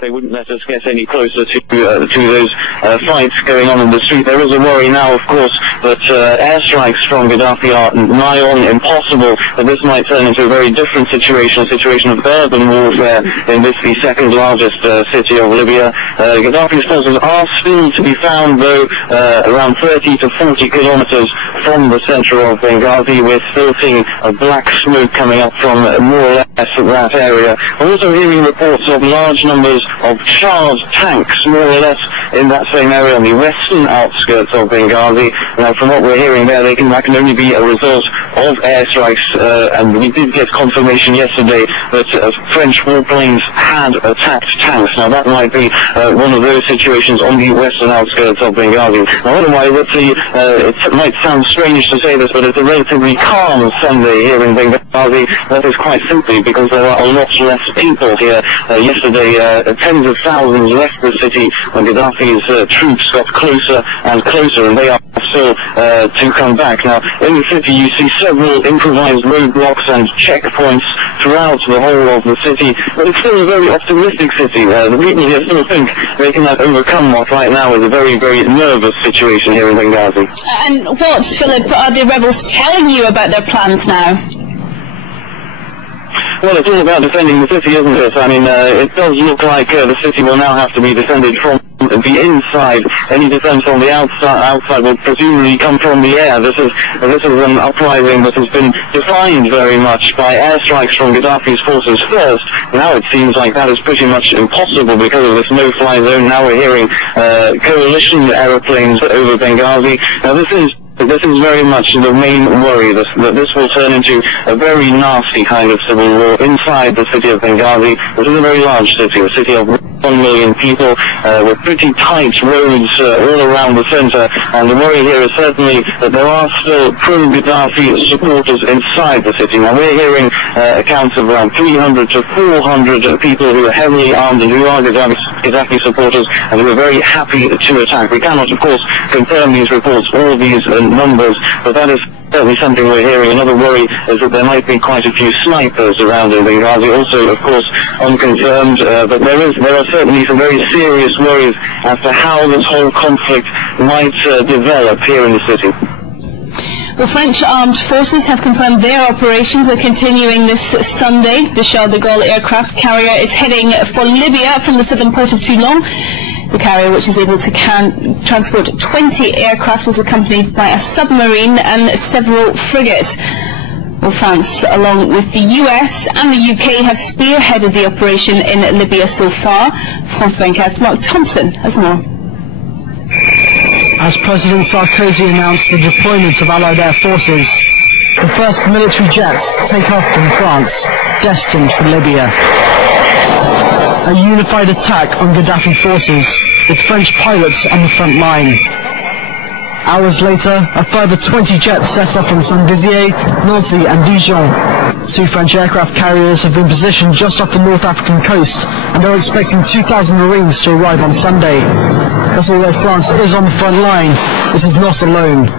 They wouldn't let us get any closer to those fights going on in the street. There is a worry now, of course, that airstrikes from Gaddafi are nigh on impossible, that this might turn into a very different situation, a situation of urban warfare in this, the second largest city of Libya. Gaddafi's forces are still to be found, though, around 30 to 40 kilometers from the center of Benghazi. We're still seeing a black smoke coming up from more or less that area. We're also hearing reports of large numbers of charred tanks, more or less, in that same area on the western outskirts of Benghazi. Now, from what we're hearing there, that can only be a result of airstrikes, and we did get confirmation yesterday that French warplanes had attacked tanks. Now, that might be one of those situations on the western outskirts of Benghazi. Now, otherwise, it might sound strange to say this, but it's a relatively calm Sunday here in Benghazi. That is quite simply because there are a lot less people here. Yesterday, tens of thousands left the city when Gaddafi's troops got closer and closer, and they are still to come back. Now, in the city you see several improvised roadblocks and checkpoints throughout the whole of the city, but it's still a very optimistic city. The people here still think they can overcome what right now is a very, very nervous situation here in Benghazi. And what, Philip, are the rebels telling you about their plans now? Well, it's all about defending the city, isn't it? I mean, it does look like the city will now have to be defended from the inside. Any defense on the outside will presumably come from the air. This is an uprising that has been defined very much by airstrikes from Gaddafi's forces first. Now it seems like that is pretty much impossible because of this no-fly zone. Now we're hearing coalition aeroplanes over Benghazi. Now this is very much the main worry, that this will turn into a very nasty kind of civil war inside the city of Benghazi. This is a very large city, a city of 1 million people, with pretty tight roads all around the center, and the worry here is certainly that there are still pro-Gaddafi supporters inside the city. Now we're hearing accounts of around 300 to 400 people who are heavily armed and who are Gaddafi supporters, and who are very happy to attack. We cannot, of course, confirm these reports, all these numbers, but that is certainly something we're hearing. Another worry is that there might be quite a few snipers around in Benghazi, also, of course, unconfirmed, but there are certainly some very serious worries as to how this whole conflict might develop here in the city. Well, French armed forces have confirmed their operations are continuing this Sunday. The Charles de Gaulle aircraft carrier is heading for Libya from the southern port of Toulon. The carrier, which is able to transport 20 aircraft, is accompanied by a submarine and several frigates. Well, France, along with the US and the UK, have spearheaded the operation in Libya so far. France 24's Mark Thompson has more. As President Sarkozy announced the deployment of Allied air forces, the first military jets take off from France, destined for Libya. A unified attack on Gaddafi forces, with French pilots on the front line. Hours later, a further 20 jets set off from Saint-Dizier, Nancy and Dijon. 2 French aircraft carriers have been positioned just off the North African coast, and are expecting 2,000 Marines to arrive on Sunday. But although France is on the front line, it is not alone.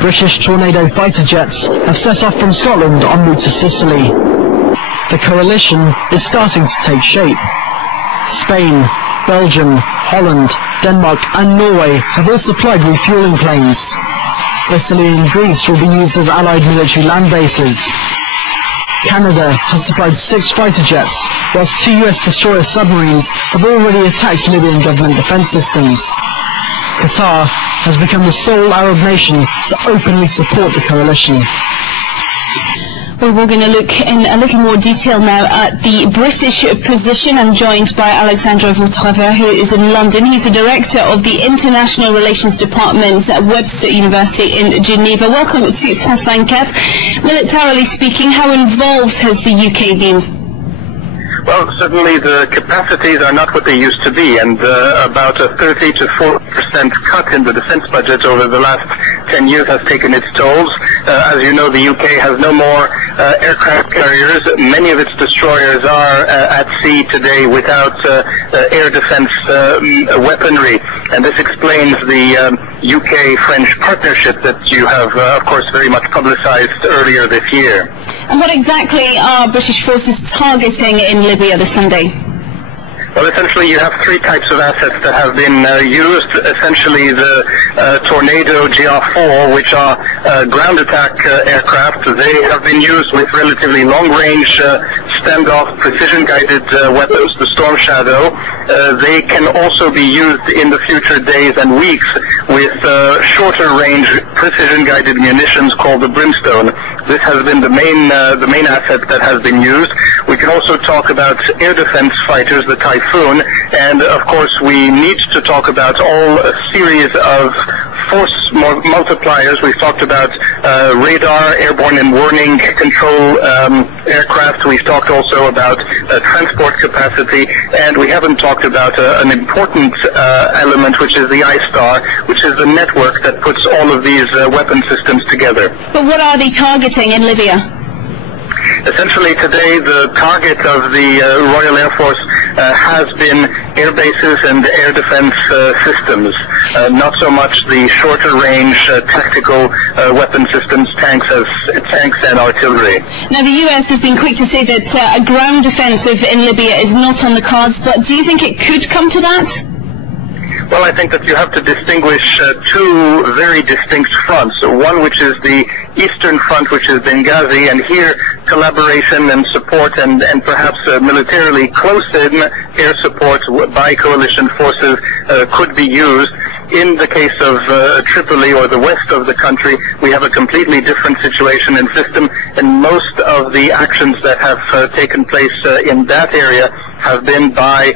British Tornado fighter jets have set off from Scotland en route to Sicily. The coalition is starting to take shape. Spain, Belgium, Holland, Denmark and Norway have all supplied refueling planes. Italy and Greece will be used as Allied military land bases. Canada has supplied 6 fighter jets, whilst 2 US destroyer submarines have already attacked Libyan government defence systems. Qatar has become the sole Arab nation to openly support the coalition. Well, we're going to look in a little more detail now at the British position. I'm joined by Alexandre Vautravers, who is in London. He's the Director of the International Relations Department at Webster University in Geneva. Welcome to France 24. Militarily speaking, how involved has the UK been? Well, certainly the capacities are not what they used to be, and about a 30 to 40% cut in the defense budget over the last 10 years has taken its tolls. As you know, the UK has no more aircraft carriers. Many of its destroyers are at sea today without air defense weaponry, and this explains the UK-French partnership that you have, of course, very much publicized earlier this year. And what exactly are British forces targeting in Libya this Sunday? Well, essentially, you have three types of assets that have been used. Essentially, the Tornado GR4, which are ground attack aircraft. They have been used with relatively long-range standoff precision-guided weapons, the Storm Shadow. They can also be used in the future days and weeks with shorter-range precision-guided munitions called the Brimstone. This has been the main asset that has been used. We can also talk about air defense fighters, the Typhoon, and of course we need to talk about a series of force multipliers. We've talked about radar, airborne and warning control aircraft. We've talked also about transport capacity, and we haven't talked about an important element, which is the I-STAR, which is the network that puts all of these weapon systems together. But what are they targeting in Libya? Essentially, today the target of the Royal Air Force has been air bases and air defense systems, not so much the shorter range tactical weapon systems, tanks and artillery. Now, the US has been quick to say that a ground offensive in Libya is not on the cards, but do you think it could come to that? Well, I think that you have to distinguish two very distinct fronts. One which is the Eastern Front, which is Benghazi, and here collaboration and support and perhaps militarily close-in air support by coalition forces could be used. In the case of Tripoli or the west of the country, we have a completely different situation and system, and most of the actions that have taken place in that area have been by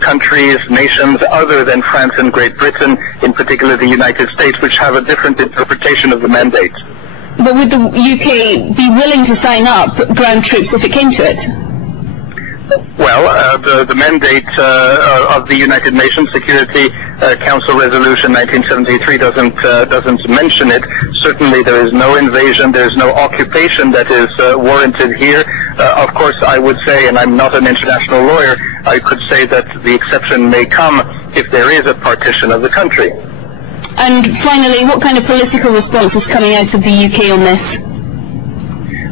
countries, nations other than France and Great Britain, in particular the United States, which have a different interpretation of the mandate. But would the UK be willing to sign up ground troops if it came to it? Well, the mandate of the United Nations Security Council Resolution 1973 doesn't mention it. Certainly there is no invasion, there is no occupation that is warranted here. Of course, I would say, and I'm not an international lawyer, I could say that the exception may come if there is a partition of the country. And finally, what kind of political response is coming out of the UK on this?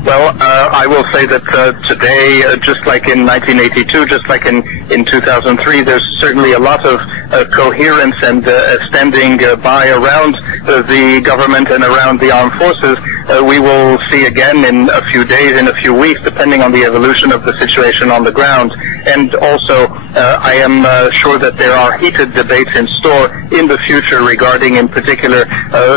Well, I will say that today, just like in 1982, just like in 2003, there's certainly a lot of coherence and standing by around the government and around the armed forces. We will see again in a few days, in a few weeks, depending on the evolution of the situation on the ground. And also, I am sure that there are heated debates in store in the future regarding, in particular,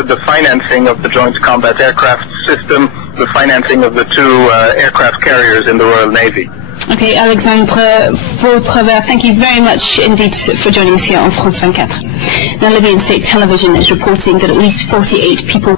the financing of the Joint Combat Aircraft System, the financing of the two aircraft carriers in the Royal Navy. Okay, Alexandre Vautravers, thank you very much indeed for joining us here on France 24. Now, Libyan State Television is reporting that at least 48 people